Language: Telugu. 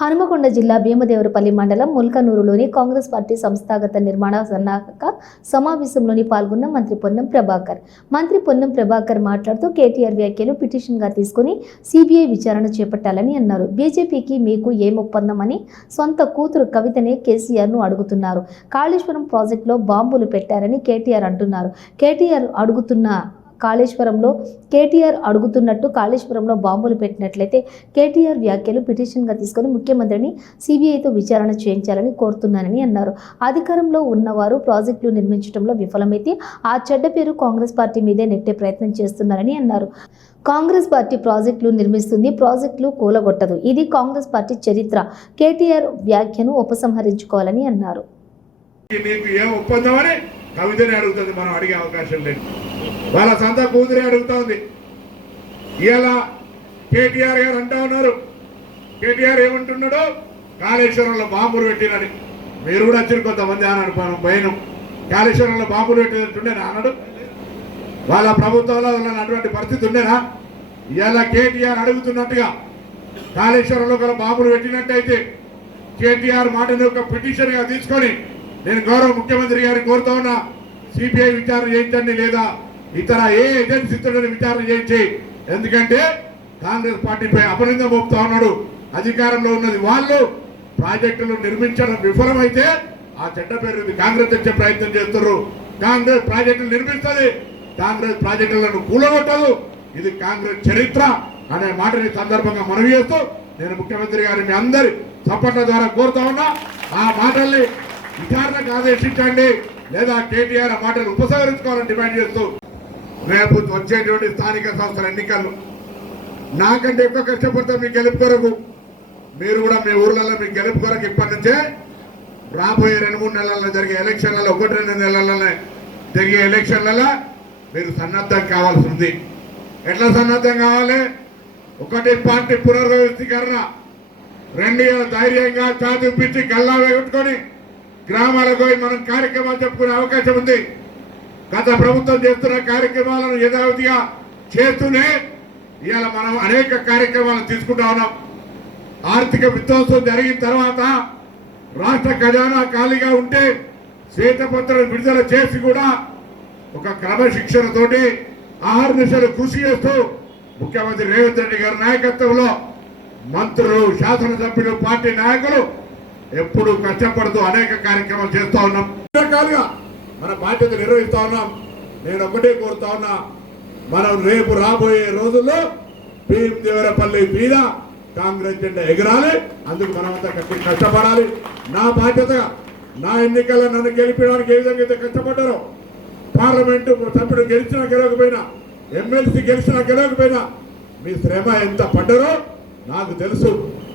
హనుమకొండ జిల్లా భీమదేవరపల్లి మండలం ముల్కనూరులోని కాంగ్రెస్ పార్టీ సంస్థాగత నిర్మాణ సన్నాహక సమావేశంలోని పాల్గొన్న మంత్రి పొన్నం ప్రభాకర్ మాట్లాడుతూ కేటీఆర్ వ్యాఖ్యలు పిటిషన్గా తీసుకుని సిబిఐ విచారణ చేపట్టాలని అన్నారు. బీజేపీకి మీకు ఏం ఒప్పందం అని సొంత కూతురు కవితనే కేసీఆర్ను అడుగుతున్నారు. కాళేశ్వరం ప్రాజెక్టులో బాంబులు పెట్టారని కేటీఆర్ అంటున్నారు. కేటీఆర్ అడుగుతున్నట్టు కాళేశ్వరంలో బాంబులు పెట్టినట్లయితే కేటీఆర్ వ్యాఖ్యలు పిటిషన్గా తీసుకుని ముఖ్యమంత్రిని సిబిఐతో విచారణ చేయించాలని కోరుతున్నానని అన్నారు. అధికారంలో ఉన్నవారు ప్రాజెక్టులు నిర్మించడంలో విఫలమైతే ఆ చెడ్డ పేరు కాంగ్రెస్ పార్టీ మీదే నెట్టే ప్రయత్నం చేస్తున్నారని అన్నారు. కాంగ్రెస్ పార్టీ ప్రాజెక్టులు నిర్మిస్తుంది, ప్రాజెక్టులు కూలగొట్టదు. ఇది కాంగ్రెస్ పార్టీ చరిత్ర. కేటీఆర్ వ్యాఖ్యను ఉపసంహరించుకోవాలని అన్నారు. కవితని అడుగుతుంది, మనం అడిగే అవకాశం లేదు. వాళ్ళ సొంత కూతురే అడుగుతోంది. ఇలా కేటీఆర్ గారు అంటా ఉన్నారు. కేటీఆర్ ఏమంటున్నాడు? కాళేశ్వరంలో బాంబులు పెట్టినని. మీరు కూడా వచ్చి కొంతమంది అన్నాడు, మనం భయం కాళేశ్వరంలో బాంబులు పెట్టినట్టుండే అన్నాడు. వాళ్ళ ప్రభుత్వంలో అటువంటి పరిస్థితి ఉండేనా? ఇలా కేటీఆర్ అడుగుతున్నట్టుగా కాళేశ్వరంలో గల బాంబులు పెట్టినట్టయితే కేటీఆర్ మాటను ఒక పిటిషన్గా తీసుకొని నేను గౌరవ ముఖ్యమంత్రి గారిని కోరుతా ఉన్నా, సిబిఐ విచారణ చేయించండి, లేదా ఇతర ఏ ఏజెన్సీతో విచారణ చేయించి. ఎందుకంటే కాంగ్రెస్ పార్టీపై అపనిందం మోపుతా ఉన్నాడు. అధికారంలో ఉన్నది వాళ్ళు. ప్రాజెక్టులు నిర్మించడం విఫలమైతే ఆ చెడ్డ పేరు కాంగ్రెస్ తెచ్చే ప్రయత్నం చేస్తున్నారు. కాంగ్రెస్ ప్రాజెక్టులు నిర్మిస్తుంది, కాంగ్రెస్ ప్రాజెక్టులను కూలగొట్టదు. ఇది కాంగ్రెస్ చరిత్ర అనే మాటని సందర్భంగా మనవి చేస్తూ నేను ముఖ్యమంత్రి గారిని అందరి చప్పట్ల ద్వారా కోరుతా ఉన్నా, ఆ మాటల్ని విచారణకు ఆదేశించండి, లేదా కేటీఆర్ ఆ మాటలు ఉపసంహరించుకోవాలని డిమాండ్ చేస్తూ రేపు వచ్చేటువంటి స్థానిక సంస్థల ఎన్నికల్లో నాకంటే ఎక్కువ కష్టపడతారు మీ గెలుపు కొరకు. మీరు కూడా మీ ఊర్లలో మీ గెలుపు కొరకు ఇప్పటి నుంచే రాబోయే 2-3 నెలల్లో జరిగే ఎలక్షన్లలో 1-2 నెలలలోనే జరిగే ఎలక్షన్లలో మీరు సన్నద్ధం కావాల్సి ఉంది. ఎట్లా సన్నద్ధం కావాలి? ఒకటి పార్టీ పునర్వ్యవస్థీకరణ, 2 ధైర్యంగా చాతిపించి గల్లా వేగుట్టుకొని గ్రామాలకు మనం కార్యక్రమాలు చెప్పుకునే అవకాశం ఉంది. గత ప్రభుత్వం చేస్తున్న కార్యక్రమాలను యథావిధిగా చేస్తూనే ఇవాళ మనం అనేక కార్యక్రమాలు తీసుకుంటా ఉన్నాం. ఆర్థిక విధ్వంసం జరిగిన తర్వాత రాష్ట్ర ఖజానా ఖాళీగా ఉంటే శ్వేతపత్రం విడుదల చేసి కూడా ఒక క్రమశిక్షణతోటి 6 నిమిషాలు కృషి చేస్తూ ముఖ్యమంత్రి రేవంత్ రెడ్డి గారి నాయకత్వంలో మంత్రులు, శాసనసభ్యులు, పార్టీ నాయకులు ఎప్పుడు కష్టపడుతూ అనేక కార్యక్రమాలు చేస్తూ ఉన్నాం. రకాలుగా మన బాధ్యత నిర్వహిస్తా ఉన్నాం. నేను ఒకటే కోరుతా ఉన్నా, మనం రేపు రాబోయే రోజుల్లో భీమదేవరపల్లి మీద కాంగ్రెస్ జెండా ఎగరాలి. అందుకు మనమంతా కష్టపడాలి. నా బాధ్యతగా నా ఎన్నికల్లో నన్ను గెలిపడానికి ఏ విధంగా అయితే కష్టపడ్డారో, పార్లమెంటు సభ్యుడు గెలిచినా గెలవకపోయినా, ఎమ్మెల్సీ గెలిచినా గెలవకపోయినా మీ శ్రమ ఎంత పడ్డారో నాకు తెలుసు.